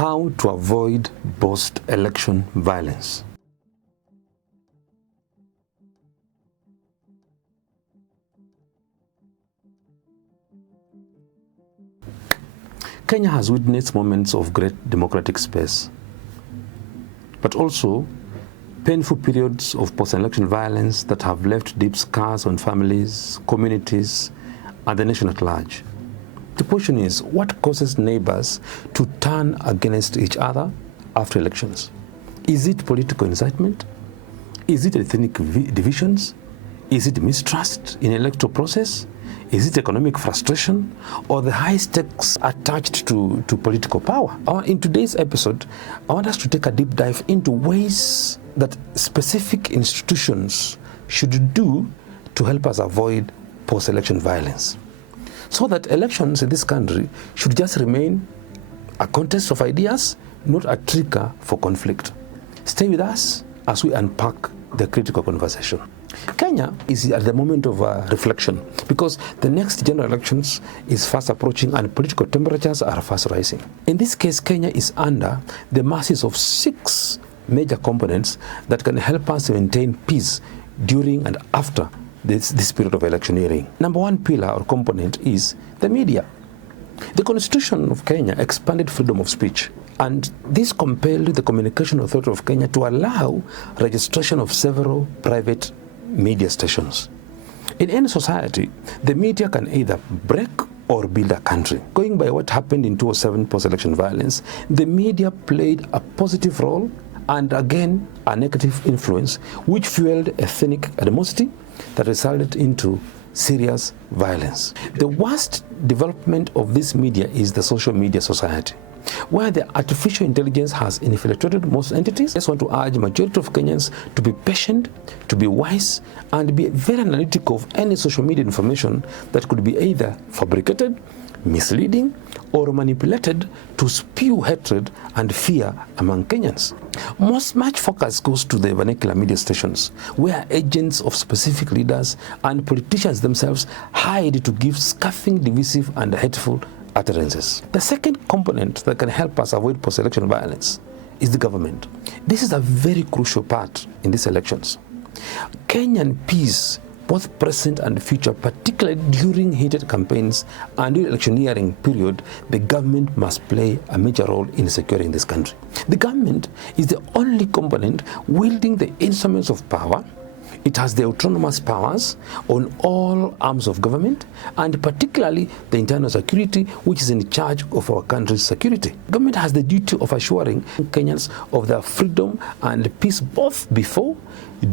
How to avoid post-election violence. Kenya has witnessed moments of great democratic space, but also painful periods of post-election violence that have left deep scars on families, communities, and the nation at large. The question is, what causes neighbors to turn against each other after elections? Is it political incitement? Is it ethnic divisions? Is it mistrust in electoral process? Is it economic frustration, or the high stakes attached to political power? In today's episode, I want us to take a deep dive into ways that specific institutions should do to help us avoid post-election violence, so that elections in this country should just remain a contest of ideas, not a trigger for conflict. Stay with us as we unpack the critical conversation. Kenya is at the moment of reflection because the next general elections is fast approaching and political temperatures are fast rising. In this case, Kenya is under the masses of 6 major components that can help us maintain peace during and after this period of electioneering. Number 1 pillar or component is the media. The Constitution of Kenya expanded freedom of speech, and this compelled the Communication Authority of Kenya to allow registration of several private media stations. In any society, the media can either break or build a country. Going by what happened in 2007 post-election violence, the media played a positive role and again a negative influence, which fueled ethnic animosity that resulted into serious violence. The worst development of this media is the social media society, where the artificial intelligence has infiltrated most entities. I just want to urge the majority of Kenyans to be patient, to be wise, and be very analytical of any social media information that could be either fabricated, misleading, or manipulated to spew hatred and fear among Kenyans. Much focus goes to the vernacular media stations, where agents of specific leaders and politicians themselves hide to give scathing, divisive, and hateful utterances. The second component that can help us avoid post-election violence is the government. This is a very crucial part in these elections. Kenyan peace, both present and future, particularly during heated campaigns and during electioneering period, the government must play a major role in securing this country. The government is the only component wielding the instruments of power. It has the autonomous powers on all arms of government, and particularly the internal security, which is in charge of our country's security. Government has the duty of assuring Kenyans of their freedom and peace both before,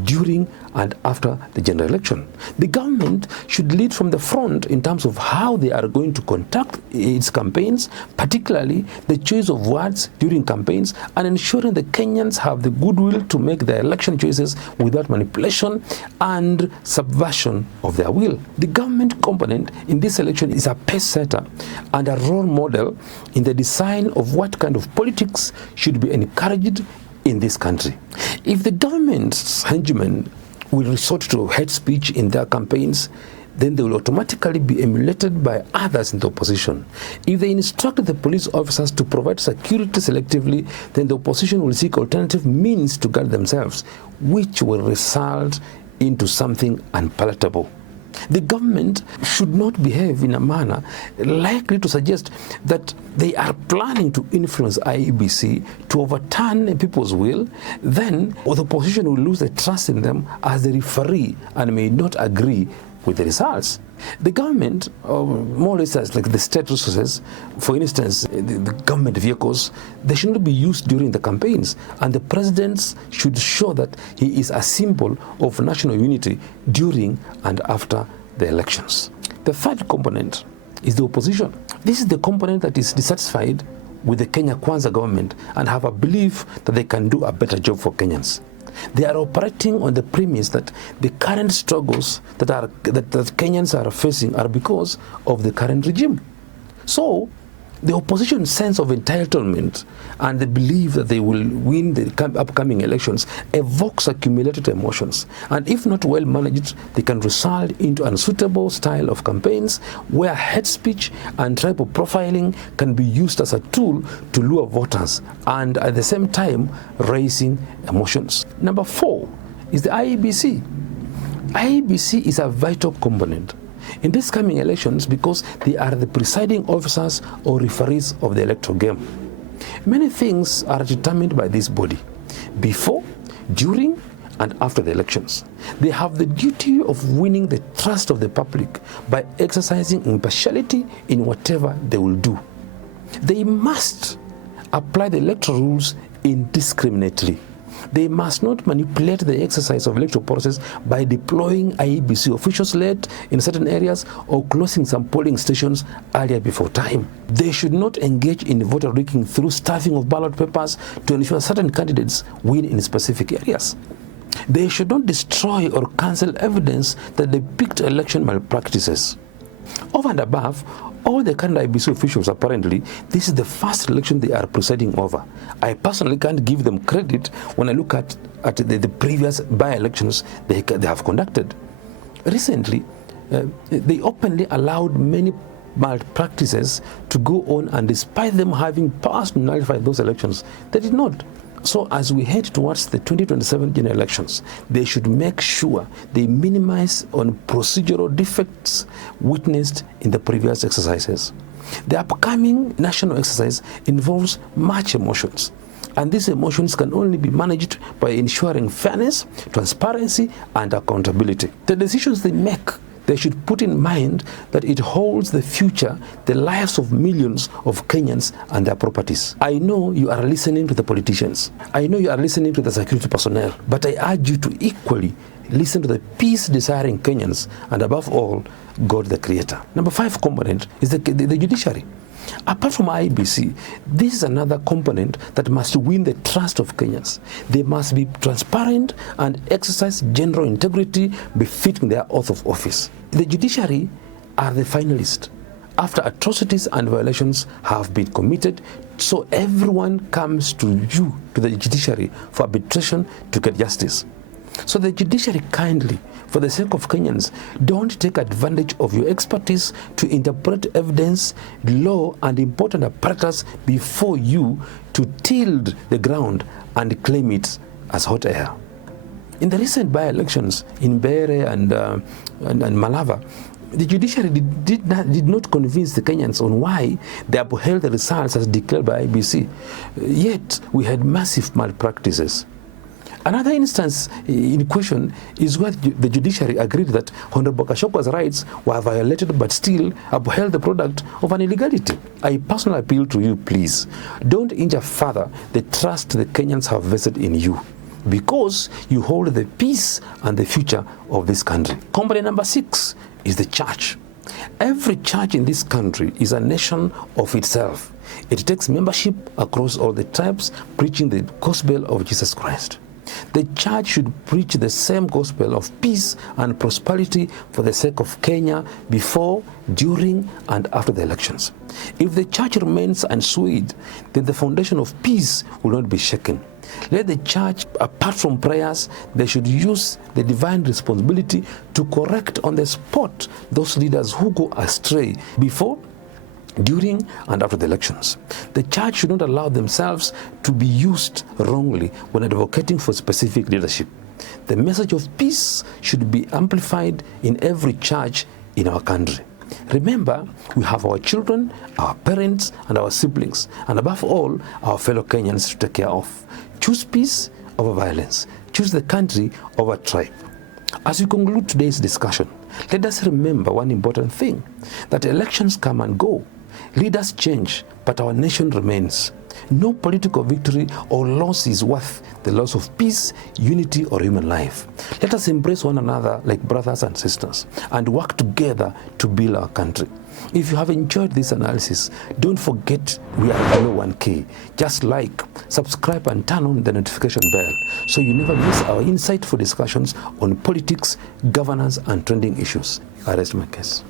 during, and after the general election. The government should lead from the front in terms of how they are going to conduct its campaigns, particularly the choice of words during campaigns, and ensuring the Kenyans have the goodwill to make their election choices without manipulation and subversion of their will. The government component in this election is a pace setter and a role model in the design of what kind of politics should be encouraged in this country. If the government's henchmen will resort to hate speech in their campaigns, then they will automatically be emulated by others in the opposition. If they instruct the police officers to provide security selectively, then the opposition will seek alternative means to guard themselves, which will result into something unpalatable. The government should not behave in a manner likely to suggest that they are planning to influence IEBC to overturn people's will. Then the opposition will lose the trust in them as the referee and may not agree with the results. The government, more or less as like the state resources, for instance, the government vehicles, they should not be used during the campaigns, and the president should show that he is a symbol of national unity during and after the elections. The third component is the opposition. This is the component that is dissatisfied with the Kenya Kwanza government and have a belief that they can do a better job for Kenyans. They are operating on the premise that the current struggles that Kenyans are facing are because of the current regime. So The opposition's sense of entitlement and the belief that they will win the upcoming elections evokes accumulated emotions. And if not well managed, they can result into unsuitable style of campaigns where hate speech and tribal profiling can be used as a tool to lure voters and at the same time raising emotions. Number 4 is the IEBC. IEBC is a vital component in these coming elections because they are the presiding officers or referees of the electoral game. Many things are determined by this body before, during, and after the elections. They have the duty of winning the trust of the public by exercising impartiality in whatever they will do. They must apply the electoral rules indiscriminately. They must not manipulate the exercise of electoral process by deploying IEBC officials late in certain areas or closing some polling stations earlier before time. They should not engage in voter rigging through stuffing of ballot papers to ensure certain candidates win in specific areas. They should not destroy or cancel evidence that depict election malpractices. Over and above, all the current IEBC officials, apparently, this is the first election they are presiding over. I personally can't give them credit when I look at the previous by-elections they have conducted. Recently, they openly allowed many malpractices to go on, and despite them having powers to nullify those elections, they did not. So as we head towards the 2027 general elections, they should make sure they minimize on procedural defects witnessed in the previous exercises. The upcoming national exercise involves much emotions, and these emotions can only be managed by ensuring fairness, transparency, and accountability. The decisions they make, they should put in mind that it holds the future, the lives of millions of Kenyans and their properties. I know you are listening to the politicians. I know you are listening to the security personnel, but I urge you to equally listen to the peace-desiring Kenyans and above all, God the Creator. Number 5 component is the judiciary. Apart from IEBC, this is another component that must win the trust of Kenyans. They must be transparent and exercise general integrity befitting their oath of office. The judiciary are the finalists after atrocities and violations have been committed, so everyone comes to the judiciary for arbitration to get justice. So the judiciary kindly, for the sake of Kenyans, don't take advantage of your expertise to interpret evidence, law, and important apparatus before you to till the ground and claim it as hot air. In the recent by-elections in Bere and Malava, the judiciary did not convince the Kenyans on why they upheld the results as declared by IEBC. Yet we had massive malpractices. Another instance in question is where the judiciary agreed that Honorable Kashokwa's rights were violated but still upheld the product of an illegality. I personally appeal to you, please, don't injure further the trust the Kenyans have vested in you, because you hold the peace and the future of this country. Component number 6 is the church. Every church in this country is a nation of itself. It takes membership across all the tribes, preaching the gospel of Jesus Christ. The church should preach the same gospel of peace and prosperity for the sake of Kenya before, during, and after the elections. If the church remains unswayed, then the foundation of peace will not be shaken. Let the church, apart from prayers, they should use the divine responsibility to correct on the spot those leaders who go astray before, during, and after the elections. The church should not allow themselves to be used wrongly when advocating for specific leadership. The message of peace should be amplified in every church in our country. Remember, we have our children, our parents, and our siblings, and above all, our fellow Kenyans to take care of. Choose peace over violence. Choose the country over tribe. As we conclude today's discussion, let us remember one important thing, that elections come and go. Leaders change, but our nation remains. No political victory or loss is worth the loss of peace, unity, or human life. Let us embrace one another like brothers and sisters and work together to build our country. If you have enjoyed this analysis, don't forget we are below 1K. Just like, subscribe, and turn on the notification bell so you never miss our insightful discussions on politics, governance, and trending issues. I rest my case.